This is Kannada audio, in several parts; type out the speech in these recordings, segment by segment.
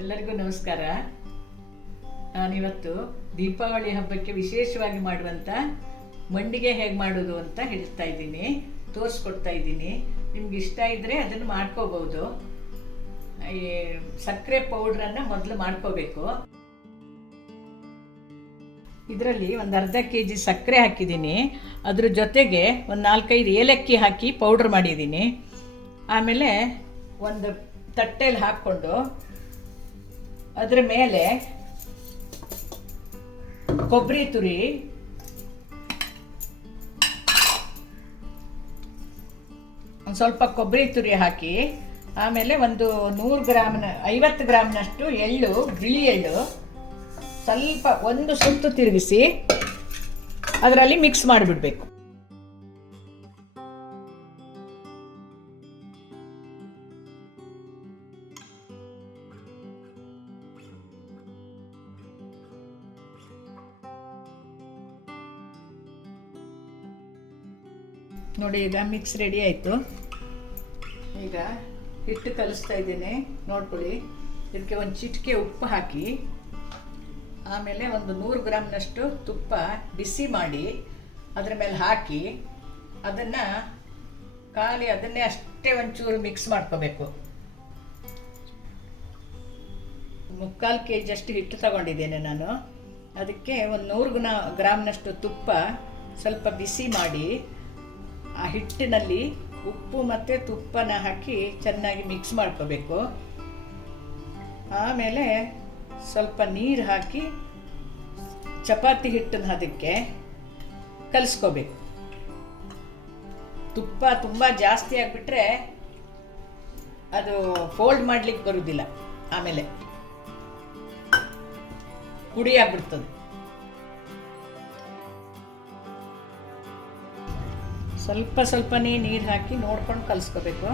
ಎಲ್ಲರಿಗೂ ನಮಸ್ಕಾರ. ನಾನಿವತ್ತು ದೀಪಾವಳಿ ಹಬ್ಬಕ್ಕೆ ವಿಶೇಷವಾಗಿ ಮಾಡುವಂಥ ಮಂಡಿಗೆ ಹೇಗೆ ಮಾಡೋದು ಅಂತ ಹೇಳ್ತಾ ಇದ್ದೀನಿ, ತೋರಿಸ್ಕೊಡ್ತಾ ಇದ್ದೀನಿ. ನಿಮ್ಗೆ ಇಷ್ಟ ಇದ್ದರೆ ಅದನ್ನು ಮಾಡ್ಕೋಬೋದು. ಈ ಸಕ್ಕರೆ ಪೌಡ್ರನ್ನು ಮೊದಲು ಮಾಡ್ಕೋಬೇಕು. ಇದರಲ್ಲಿ ಒಂದು ಅರ್ಧ kg ಸಕ್ಕರೆ ಹಾಕಿದ್ದೀನಿ. ಅದ್ರ ಜೊತೆಗೆ ಒಂದು 4-5 ಏಲಕ್ಕಿ ಹಾಕಿ ಪೌಡ್ರ್ ಮಾಡಿದ್ದೀನಿ. ಆಮೇಲೆ ಒಂದು ತಟ್ಟೆಯಲ್ಲಿ ಹಾಕ್ಕೊಂಡು ಅದರ ಮೇಲೆ ಕೊಬ್ಬರಿ ತುರಿ, ಒಂದು ಸ್ವಲ್ಪ ಕೊಬ್ಬರಿ ತುರಿ ಹಾಕಿ, ಆಮೇಲೆ ಒಂದು 50 ಗ್ರಾಮ್ನಷ್ಟು ಎಳ್ಳು, ಬಿಳಿ ಎಳ್ಳು ಸ್ವಲ್ಪ ಒಂದು ಸುತ್ತು ತಿರುಗಿಸಿ ಅದರಲ್ಲಿ ಮಿಕ್ಸ್ ಮಾಡಿಬಿಡ್ಬೇಕು. ನೋಡಿ, ಈಗ ಮಿಕ್ಸ್ ರೆಡಿ ಆಯಿತು. ಈಗ ಹಿಟ್ಟು ಕಲಿಸ್ತಾ ಇದ್ದೇನೆ, ನೋಡ್ಕೊಳ್ಳಿ. ಇದಕ್ಕೆ ಒಂದು ಚಿಟಿಕೆ ಉಪ್ಪು ಹಾಕಿ, ಆಮೇಲೆ ಒಂದು 100 ಗ್ರಾಮ್ನಷ್ಟು ತುಪ್ಪ ಬಿಸಿ ಮಾಡಿ ಅದರ ಮೇಲೆ ಹಾಕಿ ಅದನ್ನು ಅದನ್ನೇ ಅಷ್ಟೇ ಒಂಚೂರು ಮಿಕ್ಸ್ ಮಾಡ್ಕೋಬೇಕು. 3/4 kg ಅಷ್ಟು ಹಿಟ್ಟು ತಗೊಂಡಿದ್ದೇನೆ ನಾನು. ಅದಕ್ಕೆ ಒಂದು 100 ಗ್ರಾಮ್ನಷ್ಟು ತುಪ್ಪ ಸ್ವಲ್ಪ ಬಿಸಿ ಮಾಡಿ ಆ ಹಿಟ್ಟಿನಲ್ಲಿ ಉಪ್ಪು ಮತ್ತು ತುಪ್ಪನ ಹಾಕಿ ಚೆನ್ನಾಗಿ ಮಿಕ್ಸ್ ಮಾಡ್ಕೋಬೇಕು. ಆಮೇಲೆ ಸ್ವಲ್ಪ ನೀರು ಹಾಕಿ ಚಪಾತಿ ಹಿಟ್ಟನ್ನು ಅದಕ್ಕೆ ಕಲಿಸ್ಕೋಬೇಕು. ತುಪ್ಪ ತುಂಬ ಜಾಸ್ತಿ ಆಗಿಬಿಟ್ರೆ ಅದು ಫೋಲ್ಡ್ ಮಾಡಲಿಕ್ಕೆ ಬರೋದಿಲ್ಲ, ಆಮೇಲೆ ಪುಡಿ ಆಗಿಬಿಡ್ತದೆ. ಸ್ವಲ್ಪನೇ ನೀರು ಹಾಕಿ ನೋಡ್ಕೊಂಡು ಕಲಿಸ್ಕೋಬೇಕು.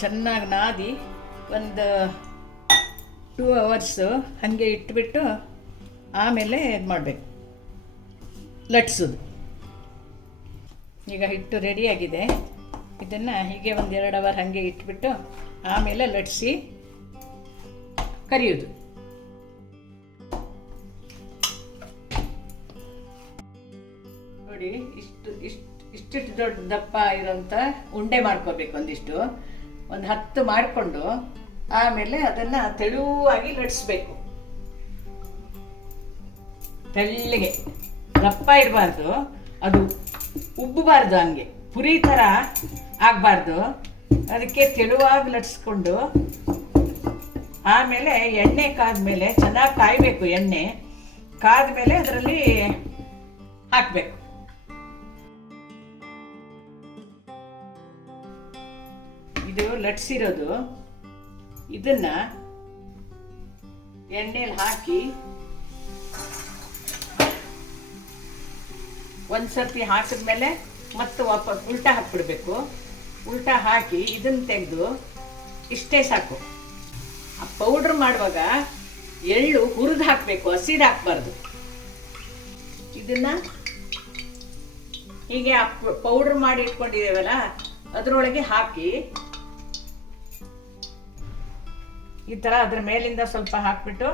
ಚೆನ್ನಾಗಿ ನಾದಿ ಒಂದು 2 hours ಹಾಗೆ ಇಟ್ಬಿಟ್ಟು ಆಮೇಲೆ ಇದು ಮಾಡಬೇಕು, ಲಟ್ಸೋದು. ಈಗ ಹಿಟ್ಟು ರೆಡಿಯಾಗಿದೆ. ಇದನ್ನು ಹೀಗೆ ಒಂದು 2 hour ಹಾಗೆ ಇಟ್ಬಿಟ್ಟು ಆಮೇಲೆ ಲಟ್ಸಿ ಕರಿಯೋದು. ನೋಡಿ, ಇಷ್ಟು ದೊಡ್ಡ ದಪ್ಪ ಇರೋಂಥ ಉಂಡೆ ಮಾಡ್ಕೋಬೇಕು. ಒಂದು 10 ಮಾಡಿಕೊಂಡು ಆಮೇಲೆ ಅದನ್ನು ತೆಳುವಾಗಿ ಲಟ್ಸ್ಬೇಕು. ತೆಳ್ಳಗೆ, ದಪ್ಪ ಇರಬಾರ್ದು, ಅದು ಉಬ್ಬಬಾರ್ದು, ಹಂಗೆ ಪುರಿ ಥರ ಆಗಬಾರ್ದು. ಅದಕ್ಕೆ ತೆಳುವಾಗಿ ಲಟ್ಸ್ಕೊಂಡು ಆಮೇಲೆ ಎಣ್ಣೆ ಕಾದ್ಮೇಲೆ ಚೆನ್ನಾಗಿ ಕಾಯಬೇಕು. ಎಣ್ಣೆ ಕಾದ್ಮೇಲೆ ಅದರಲ್ಲಿ ಹಾಕಬೇಕು. ಇದು ಲಟ್ಸಿರೋದು, ಇದನ್ನ ಎಣ್ಣೆಯಲ್ಲಿ ಹಾಕಿ ಒಂದ್ಸರ್ತಿ ಹಾಕಿದ್ಮೇಲೆ ಮತ್ತೆ ವಾಪಸ್ ಉಲ್ಟಾ ಹಾಕ್ಬಿಡ್ಬೇಕು. ಉಲ್ಟಾ ಹಾಕಿ ಇದನ್ನ ತೆಗೆದು ಇಷ್ಟೇ ಸಾಕು. ಆ ಪೌಡ್ರ್ ಮಾಡುವಾಗ ಎಳ್ಳು ಹುರಿದು ಹಾಕಬೇಕು, ಹಸಿದು ಹಾಕಬಾರ್ದು. ಇದನ್ನ ಹೀಗೆ ಪೌಡ್ರ್ ಮಾಡಿ ಇಟ್ಕೊಂಡಿದ್ದೇವಲ್ಲ ಅದರೊಳಗೆ ಹಾಕಿ ಈ ಥರ ಅದ್ರ ಮೇಲಿಂದ ಸ್ವಲ್ಪ ಹಾಕ್ಬಿಟ್ಟು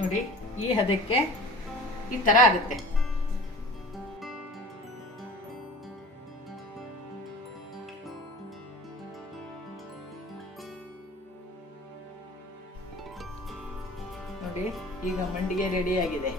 ನೋಡಿ, ಈ ಹದಕ್ಕೆ ಈ ಥರ ಆಗುತ್ತೆ. ನೋಡಿ, ಈಗ ಮಂಡಿಗೆ ರೆಡಿಯಾಗಿದೆ.